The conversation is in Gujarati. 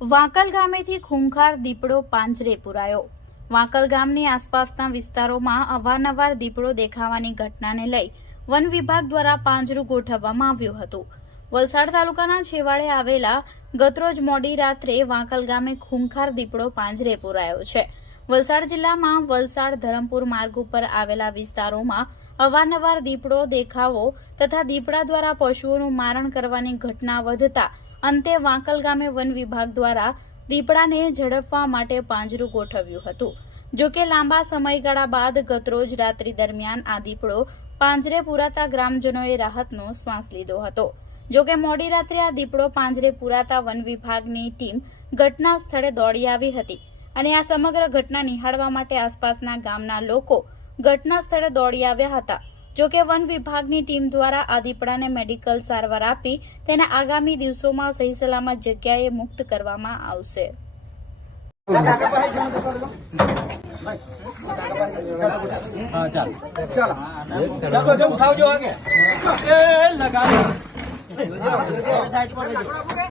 વાંકલ ગામેથી ખૂંખાર દીપડો પાંજરે પુરાયો. વાંકલ ગામની આસપાસના વિસ્તારોમાં અવારનવાર દીપડો દેખાવાની ઘટનાને લઈ વન વિભાગ દ્વારા પાંજરું ગોઠવવામાં આવ્યું હતું. વલસાડ તાલુકાના છેવાડે આવેલા ગતરોજ મોડી રાત્રે વાંકલ ગામે ખૂંખાર દીપડો પાંજરે પુરાયો છે. વલસાડ જિલ્લામાં વલસાડ ધરમપુર માર્ગ ઉપર આવેલા વિસ્તારોમાં અવારનવાર દીપડો દેખાવો તથા દીપડા દ્વારા પશુઓનું મારણ કરવાની ઘટના વધતા અંતે વાંકલ ગામે વન વિભાગ દ્વારા દીપડાને ઝડપવા માટે પાંજરું ગોઠવ્યું હતું. જો કે લાંબા સમયગાળા બાદ ગતરોજ રાત્રિ દરમિયાન આ દીપડો પાંજરે પુરાતા ગ્રામજનોએ રાહતનો શ્વાસ લીધો હતો. જોકે મોડી રાત્રે આ દીપડો પાંજરે પુરાતા વન વિભાગની ટીમ ઘટના સ્થળે દોડી આવી હતી. અને આ સમગ્ર ઘટના નિહાળવા માટે આસપાસના ગામના લોકો ઘટના સ્થળે દોડી આવ્યા હતા. જોકે વન વિભાગની ટીમ દ્વારા આ દીપડાને મેડિકલ સારવાર આપી તેને આગામી દિવસોમાં સહી સલામત જગ્યાએ મુક્ત કરવામાં આવશે.